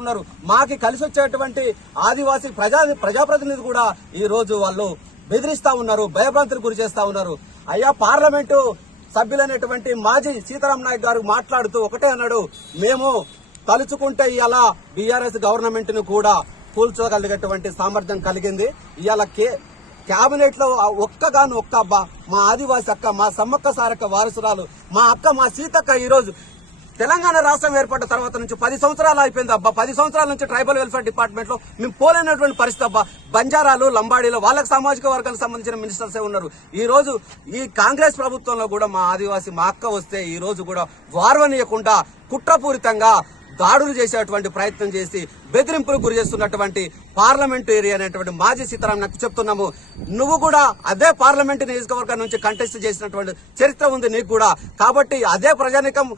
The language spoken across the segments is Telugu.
ఉన్నారు. మాకి కలిసి వచ్చేటువంటి ఆదివాసీ ప్రజాప్రతినిధి కూడా ఈ రోజు వాళ్ళు బెదిరిస్తా ఉన్నారు, భయభ్రాంతులకు గురి చేస్తా ఉన్నారు. అయ్యా, పార్లమెంటు సభ్యులైనటువంటి మాజీ సీతారాం నాయక్ గారు మాట్లాడుతూ ఒకటే అన్నాడు, మేము తలుచుకుంటే ఇవాళ బీఆర్ఎస్ గవర్నమెంట్ ను కూడా కూల్చోగలిగేటువంటి సామర్థ్యం కలిగింది. ఇవాళ కేబినెట్ లో ఒక్క మా ఆదివాసి అక్క, మా సమ్మక్క సారక్క వారసురాలు, మా అక్క, మా సీతక్క ఈ రోజు తెలంగాణ రాష్ట్రం ఏర్పడ్డ తర్వాత నుంచి 10 సంవత్సరాలు అయిపోయింది అబ్బా. 10 సంవత్సరాల నుంచి ట్రైబల్ వెల్ఫేర్ డిపార్ట్మెంట్ లో మేము పోలేనటువంటి పరిస్థితి అబ్బా. బంజారాలు, లంబాడీలు, వాళ్ళకి సామాజిక వర్గానికి సంబంధించిన మినిస్టర్సే ఉన్నారు. ఈ రోజు ఈ కాంగ్రెస్ ప్రభుత్వంలో కూడా మా ఆదివాసి మా అక్క వస్తే ఈ రోజు కూడా వార్వనీయకుండా కుట్రపూరితంగా దాడులు చేసేటువంటి ప్రయత్నం చేసి బెదిరింపులకు గురి చేస్తున్నటువంటి పార్లమెంటరీ అనేటువంటి మాజీ సీతారాం నాకు చెప్తున్నాము, నువ్వు కూడా అదే పార్లమెంటు నియోజకవర్గం నుంచి కంటెస్ట్ చేసినటువంటి చరిత్ర ఉంది నీకు కూడా. కాబట్టి అదే ప్రజానికం,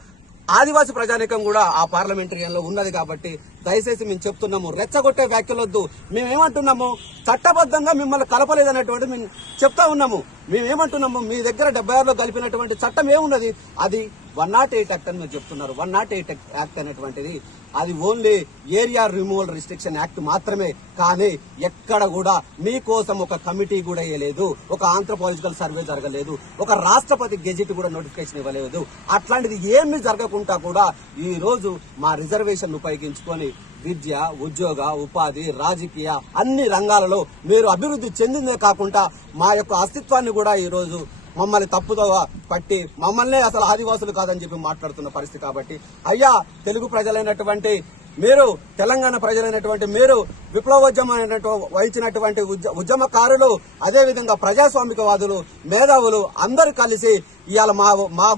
ఆదివాసీ ప్రజానికం కూడా ఆ పార్లమెంటరీలో ఉన్నది. కాబట్టి దయచేసి మేము చెప్తున్నాము, రెచ్చగొట్టే వ్యాఖ్యలొద్దు. మేమేమంటున్నాము, చట్టబద్ధంగా మిమ్మల్ని కలపలేదనేటువంటి మేము చెప్తా ఉన్నాము. మేమేమంటున్నాము, మీ దగ్గర 76లో కలిపినటువంటి చట్టం ఏమున్నది, అది 108 యాక్ట్ అని మీరు చెప్తున్నారు. 108 యాక్ట్ అనేటువంటిది అది only area removal restriction act మాత్రమే. కానీ ఎక్కడ కూడా మీకోసం ఒక కమిటీ కూడా వేయలేదు, ఒక ఆంథ్రోపాలజికల్ సర్వే జరగలేదు, ఒక రాష్ట్రపతి గెజిట్ కూడా నోటిఫికేషన్ ఇవ్వలేదు. అట్లాంటిది ఏమీ జరగకుండా కూడా ఈ రోజు మా రిజర్వేషన్ ఉపయోగించుకొని విద్య, ఉద్యోగ, ఉపాధి, రాజకీయ అన్ని రంగాలలో మీరు అభివృద్ధి చెందిందే కాకుండా మా యొక్క అస్తిత్వాన్ని కూడా ఈ రోజు మమ్మల్ని తప్పుదో పట్టి మమ్మల్నే అసలు ఆదివాసులు కాదని చెప్పి మాట్లాడుతున్న పరిస్థితి. కాబట్టి అయ్యా, తెలుగు ప్రజలైనటువంటి మీరు, తెలంగాణ ప్రజలైనటువంటి మీరు, విప్లవోద్యమం వహించినటువంటి ఉద్యమకారులు, అదేవిధంగా ప్రజాస్వామికవాదులు, మేధావులు అందరూ కలిసి ఇవాళ మా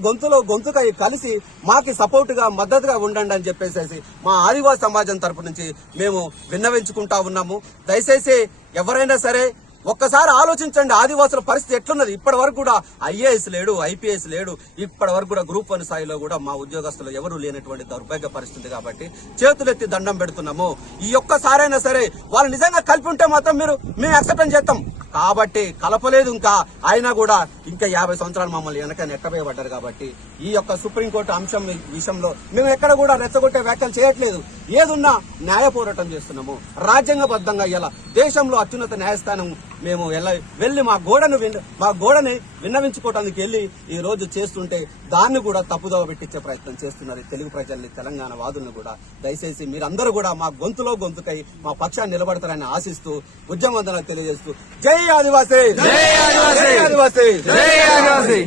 గొంతుకై కలిసి మాకి సపోర్ట్ గా, మద్దతుగా ఉండండి అని చెప్పేసి మా ఆదివాసీ సమాజం తరపు నుంచి మేము విన్నవించుకుంటా ఉన్నాము. దయచేసి ఎవరైనా సరే ఒక్కసారి ఆలోచించండి, ఆదివాసుల పరిస్థితి ఎట్లున్నది. ఇప్పటి వరకు కూడా ఐఏఎస్ లేడు, ఐపీఎస్ లేడు, ఇప్పటి వరకు కూడా గ్రూప్ 1 స్థాయిలో కూడా మా ఉద్యోగస్తులు ఎవరూ లేనటువంటి దౌర్భాగ్య పరిస్థితి. కాబట్టి చేతులెత్తి దండం పెడుతున్నాము. ఈ ఒక్కసారైనా సరే వాళ్ళు నిజంగా కలిపి ఉంటే మాత్రం మేము యాక్సెప్ట్ చేస్తాం. కాబట్టి కలపలేదు ఇంకా, అయినా కూడా ఇంకా 50 సంవత్సరాలు మమ్మల్ని వెనక నెట్టబోయబడ్డారు. కాబట్టి ఈ యొక్క సుప్రీంకోర్టు అంశం విషయంలో మేము ఎక్కడ కూడా రెచ్చగొట్టే వ్యాఖ్యలు చేయట్లేదు. ఏదున్నా న్యాయ పోరాటం చేస్తున్నాము. రాజ్యాంగబద్ధంగా ఇలా దేశంలో అత్యున్నత న్యాయస్థానం మేము వెళ్లి మా గోడని విన్నవించుకోవడానికి వెళ్లి ఈ రోజు చేస్తుంటే దాన్ని కూడా తప్పుదోవ పెట్టించే ప్రయత్నం చేస్తున్నారు తెలుగు ప్రజల్ని, తెలంగాణ వాదులను కూడా. దయచేసి మీరందరూ కూడా మా గొంతుకై మా పక్షాన్ని నిలబడతారని ఆశిస్తూ ఉద్యమవందనాలు తెలియజేస్తూ జై ఆదివాసీ, జై ఆదివాసీ, జై ఆదివాసీ, జై ఆదివాసీ.